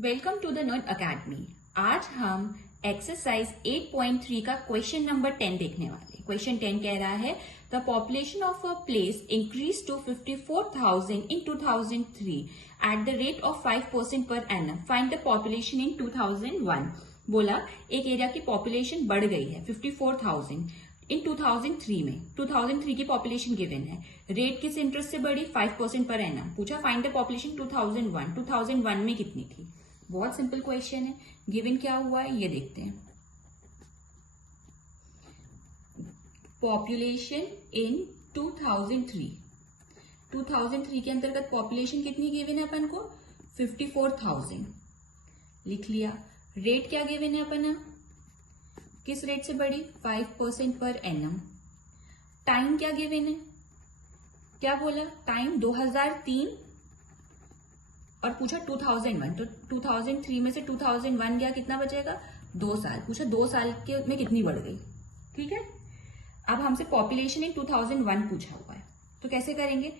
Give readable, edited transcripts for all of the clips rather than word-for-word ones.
Welcome to the nerd academy. आज हम exercise 8.3 का क्वेश्चन नंबर 10 देखने वाले। क्वेश्चन 10 कह रहा है the population of a place increase to 54,000 in 2003 at the rate of 5% per annum. Find the population in 2001। बोला एक एरिया की पॉपुलेशन बढ़ गई है 54,000 इन 2003 में। 2003 की पॉपुलेशन गिवन है, रेट किस इंटरेस्ट से बढ़ी 5% पर एनम। पूछा फाइंड द पॉपुलेशन 2001। 2001 में कितनी थी। बहुत सिंपल क्वेश्चन है। गिवन क्या हुआ है ये देखते हैं। पॉपुलेशन इन 2003 के अंतर्गत पॉपुलेशन कितनी गिवन है अपन को 54,000 लिख लिया। रेट क्या गिवन है अपन किस रेट से बढ़ी 5% पर एनम। टाइम क्या गिवन है, क्या बोला टाइम 2003 और पूछा 2001। तो 2003 में से 2001 गया कितना बचेगा 2 साल। पूछा 2 साल के में कितनी बढ़ गई। ठीक है, अब हमसे पॉपुलेशन इन 2001 पूछा हुआ है तो कैसे करेंगे।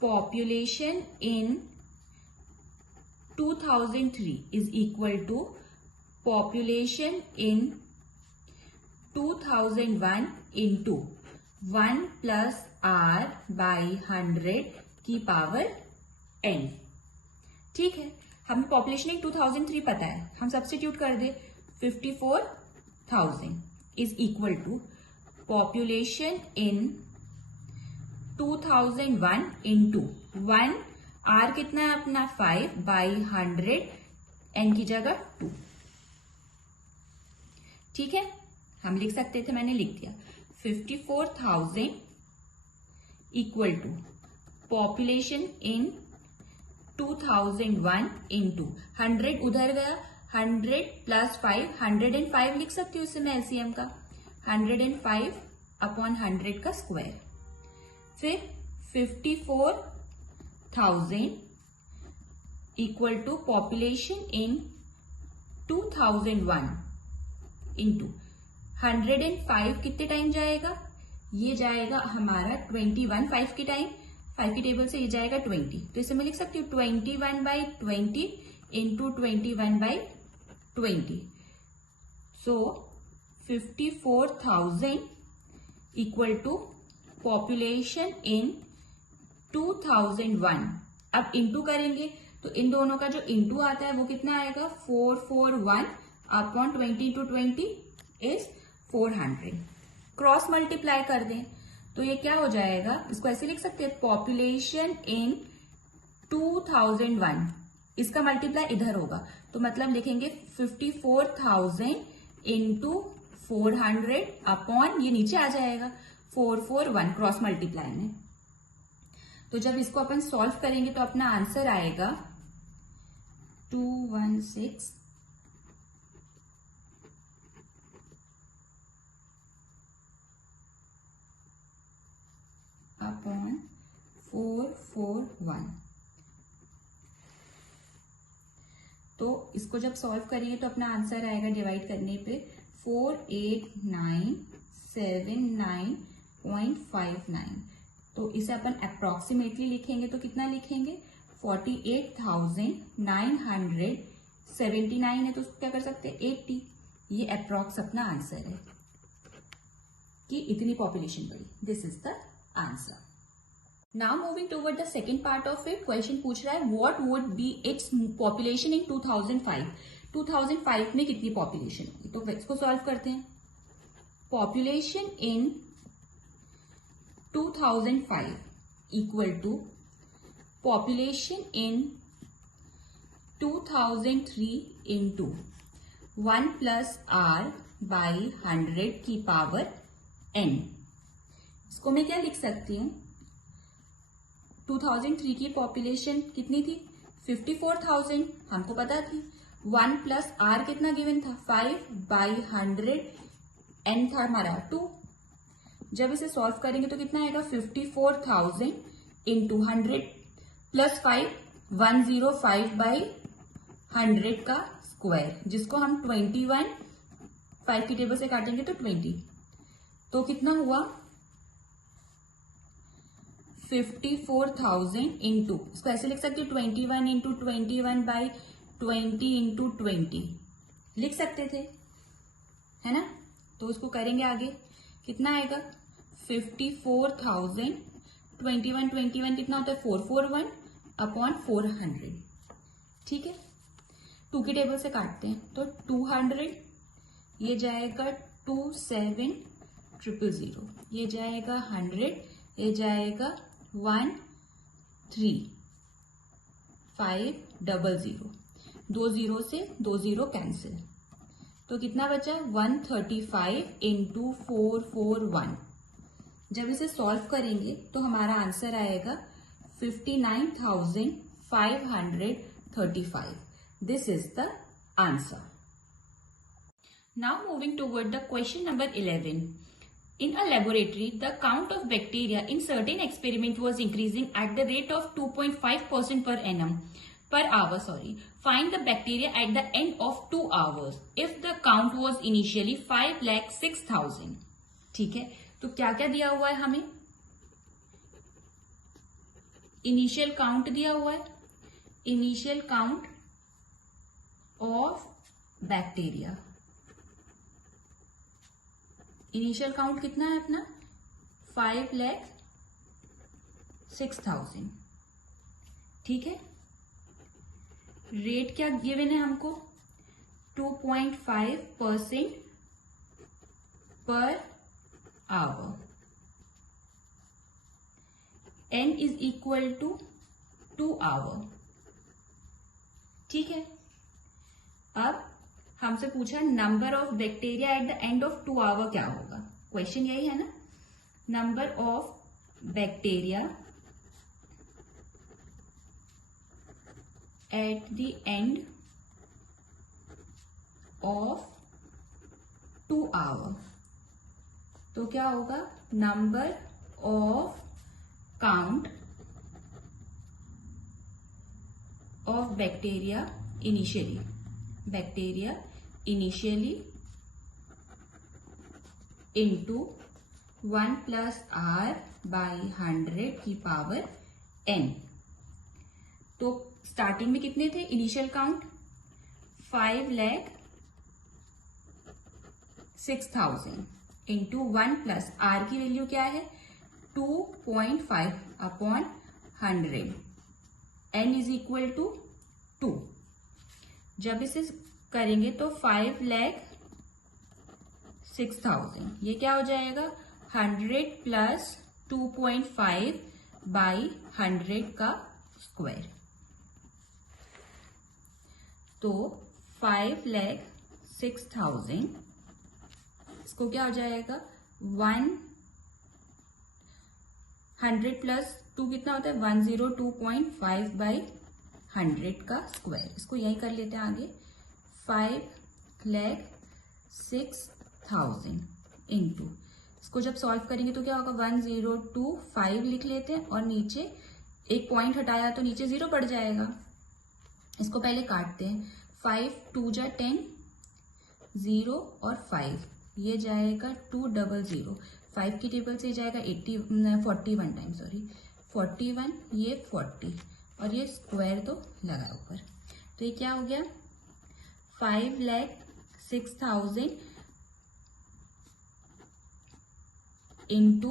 Population in 2003 is equal to population in 2001 into 1 plus r by 100 की पावर n। ठीक है, हमें पॉपुलेशन इन 2003 पता है, हम सब्स्टिट्यूट कर दे 54,000 is equal to population in 2001 into 1 r कितना है अपना 5 बाई 100 n की जगह 2। ठीक है, हम लिख सकते थे, मैंने लिख दिया 54,000 equal to population in 2001 into 100 उधर गया 100 प्लस 5 105 लिख सकती हूँ इससे मैं एलसीएम का 105 अपॉन 100 का स्क्वायर। फिर 54,000 equal to population in 2001 into 105 कितने टाइम जाएगा, ये जाएगा हमारा 21 5 की टाइम, 5 की टेबल से ये जाएगा 20। तो इसे मैं लिख सकती हूँ 21/20 into 21/20। So 54,000 equal to population in 2001। अब इंटू करेंगे तो इन दोनों का जो इंटू आता है वो कितना आएगा 441 upon 20 into 20 is 400। Cross multiply कर दें तो ये क्या हो जाएगा, इसको ऐसे लिख सकते हैं पॉपुलेशन इन 2001, इसका मल्टीप्लाई इधर होगा तो मतलब लिखेंगे 54,000 इंटू 400 अपॉन ये नीचे आ जाएगा 441 क्रॉस मल्टीप्लाई में। तो जब इसको अपन सॉल्व करेंगे तो अपना आंसर आएगा 216 अपॉन 441। तो इसको जब सॉल्व करेंगे तो अपना आंसर आएगा डिवाइड करने पे 48979.59। तो इसे अपन अप्रोक्सीमेटली लिखेंगे तो कितना लिखेंगे 48,979 है तो उसको क्या कर सकते हैं 80। ये अप्रोक्स अपना आंसर है कि इतनी पॉपुलेशन बढ़ी। This is the answer. Now moving toward the second part of it. Question पूछ रहा है what would be its population in 2005। 2005 में कितनी पॉपुलेशन होगी, तो इसको सॉल्व करते हैं। Population in 2005 equal to population in 2003 into 1 plus r by 100 की पावर n। इसको मैं क्या लिख सकती हूँ 2003 की पॉपुलेशन कितनी थी 54,000 हमको पता थी। 1 प्लस r कितना गिवन था 5 बाई 100 n था हमारा 2। जब इसे सॉल्व करेंगे तो कितना आएगा 54,000 इंटू 100 प्लस 5 105 बाई 100 का स्क्वायर, जिसको हम 21 5 की टेबल से काटेंगे तो 20। तो कितना हुआ 54,000 इंटू, इसको ऐसे लिख सकते 21 इंटू 21 बाई 20 इंटू 20 लिख सकते थे, है ना। तो उसको करेंगे आगे, कितना आएगा 54,000, 21 कितना होता है 441 अपॉन 400, ठीक है। 2 की टेबल से काटते हैं तो 200, ये जाएगा 27,000, ये जाएगा 100, ये जाएगा 13,500, 2 0 से 2 0 कैंसिल, तो कितना बचा 135 इंटू 441। जब इसे सॉल्व करेंगे तो हमारा आंसर आएगा 59,535। This is the answer. Now moving toward the question number 11. In a laboratory, the count of bacteria in certain experiment was increasing at the rate of 2.5% per hour. Find the bacteria at the end of 2 hours if the count was initially 5,06,000. ठीक है, तो क्या क्या दिया हुआ है हमें? Initial count दिया हुआ है, initial count of bacteria. Initial count कितना है अपना 5,06,000, ठीक है। रेट क्या गिवन है हमको 2.5% per hour. n is equal to 2 hour, ठीक है। अब हमसे पूछा number of bacteria at the end of 2 hour क्या होगा, क्वेश्चन यही है ना। Number of bacteria at the end of 2 hour, तो क्या होगा number of count of bacteria initially, bacteria initially into 1 plus r by 100 की पावर n। तो स्टार्टिंग में कितने थे initial count 5,06,000 into 1 plus r की वैल्यू क्या है 2.5 upon 100, n is equal to 2। जब इसे करेंगे तो 5,06,000, ये क्या हो जाएगा 100 प्लस 2.5 बाई 100 का स्क्वायर, तो 5,06,000 इसको क्या हो जाएगा 100 प्लस 2 कितना होता है 102.5 बाई 100 का स्क्वायर। इसको यही कर लेते हैं आगे 5,06,000 इंटू, इसको जब सॉल्व करेंगे तो क्या होगा 1025 लिख लेते हैं और नीचे एक पॉइंट हटाया तो नीचे 0 पड़ जाएगा। इसको पहले काटते हैं 5 2 जा 10, 0 और 5, ये जाएगा 200, 5 की टेबल से जाएगा 41 टाइम 41, ये 40 और ये स्क्वायर तो लगा ऊपर, तो ये क्या हो गया 5,06,000 इंटू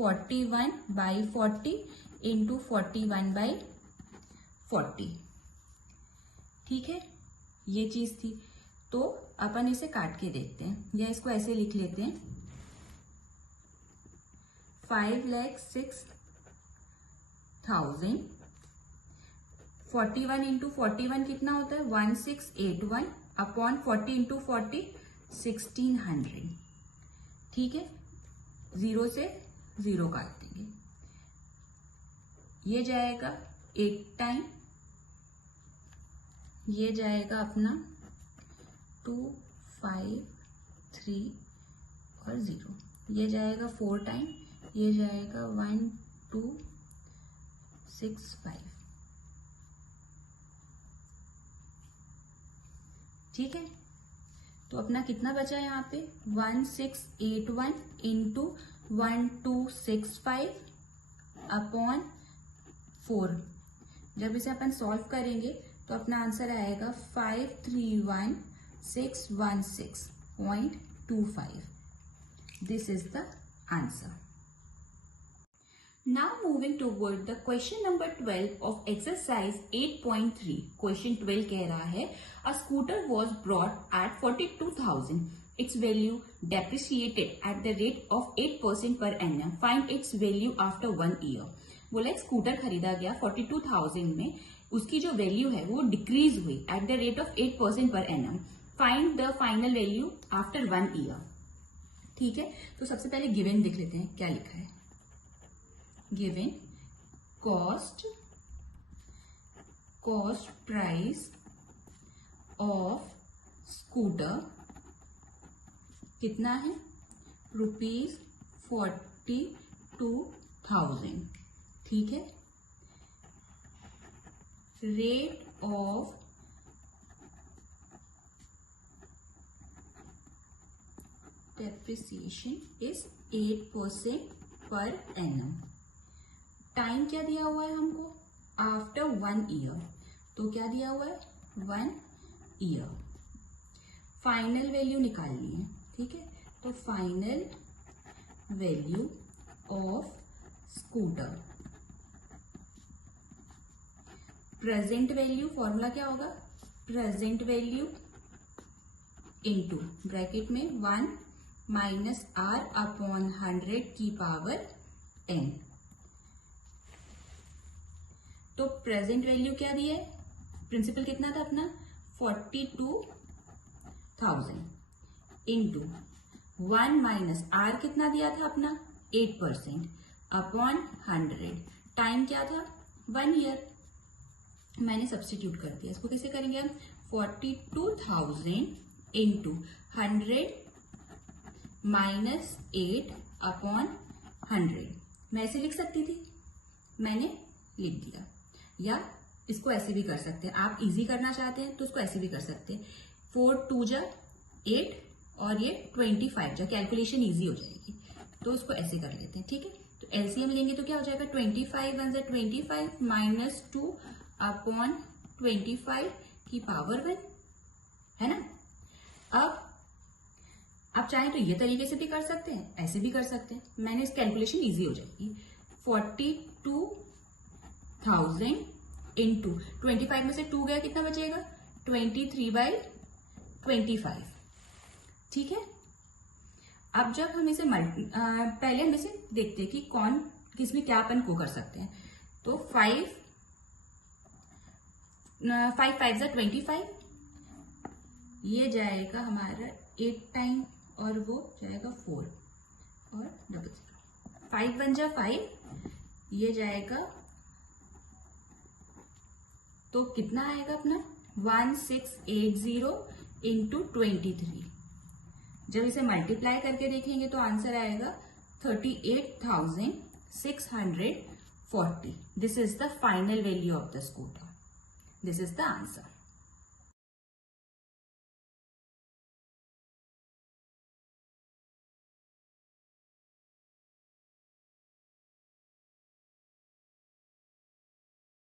41 बाई 40 इंटू 41 बाई 40, ठीक है। ये चीज थी, तो अपन इसे काट के देखते हैं या इसको ऐसे लिख लेते हैं 5,06,000 41 इंटू 41 कितना होता है 1681 अपॉन 40 इंटू 40 1600, ठीक है। 0 से 0 काट देंगे, ये जाएगा 8 टाइम, ये जाएगा अपना 2 5 3 और 0, ये जाएगा 4 टाइम, ये जाएगा 1 2 6 5, ठीक है। तो अपना कितना बचा है यहाँ पे 1681 इंटू 1265 अपॉन 4। जब इसे अपन सॉल्व करेंगे तो अपना आंसर आएगा 531616.25. This is the answer. Now moving toward the question number 12 of exercise 8.3. Question 12 कह रहा है a scooter was bought at 42,000. Its value depreciated at the rate of 8% per annum. Find its value after 1 year. बोला एक scooter खरीदा गया 42,000 में, उसकी जो वैल्यू है वो डिक्रीज हुई एट द रेट ऑफ 8% पर annum. Find the final value after 1 year. ठीक है, तो सबसे पहले गिवन देख लेते हैं क्या लिखा है. Given cost price of scooter कितना है, ₹42,000. ठीक है, rate of depreciation is 8% per annum. Time क्या दिया हुआ है हमको, आफ्टर 1 ईयर. तो क्या दिया हुआ है, 1 ईयर. फाइनल वैल्यू निकालनी है. ठीक है, तो final value of scooter, present value, formula क्या होगा, प्रेजेंट वैल्यू इनटू ब्रैकेट में 1 माइनस r अपॉन 100 की पावर n. तो प्रेजेंट वैल्यू क्या दिया है, प्रिंसिपल कितना था अपना 42,000 इंटू 1 माइनस r कितना दिया था अपना 8% अपॉन 100. टाइम क्या था 1 ईयर. मैंने सब्स्टिट्यूट कर दिया. इसको कैसे करेंगे हम, 42,000 इंटू 100 माइनस 8 अपॉन 100. मैं ऐसे लिख सकती थी, मैंने लिख दिया. या इसको ऐसे भी कर सकते हैं, आप इजी करना चाहते हैं तो इसको ऐसे भी कर सकते हैं. 4 2 जा 8 और ये 25 जा, कैलकुलेशन इजी हो जाएगी. तो इसको ऐसे कर लेते हैं. ठीक है, तो एलसीएम लेंगे तो क्या हो जाएगा, 25 1 जा 25 माइनस 2 अपॉन 25 की पावर 1, है ना. अब आप चाहें तो ये तरीके से भी कर सकते हैं, ऐसे भी कर सकते हैं. मैंने इस कैलकुलेशन इजी हो जाएगी. 42,000 इंटू 25 में से 2 गया, कितना बचेगा 23/25. ठीक है, अब जब हम इसे पहले हम इसे देखते हैं कि कौन किसमें क्या अपन को कर सकते हैं. तो 5 5 जा 25, ये जाएगा हमारा 8 टाइम और वो जाएगा 4 और डबल 5 1 जा 5, ये जाएगा तो कितना आएगा अपना 1680 इंटू 23. जब इसे मल्टीप्लाई करके देखेंगे तो आंसर आएगा 38,640. This is the final value of the scooter. This is the answer.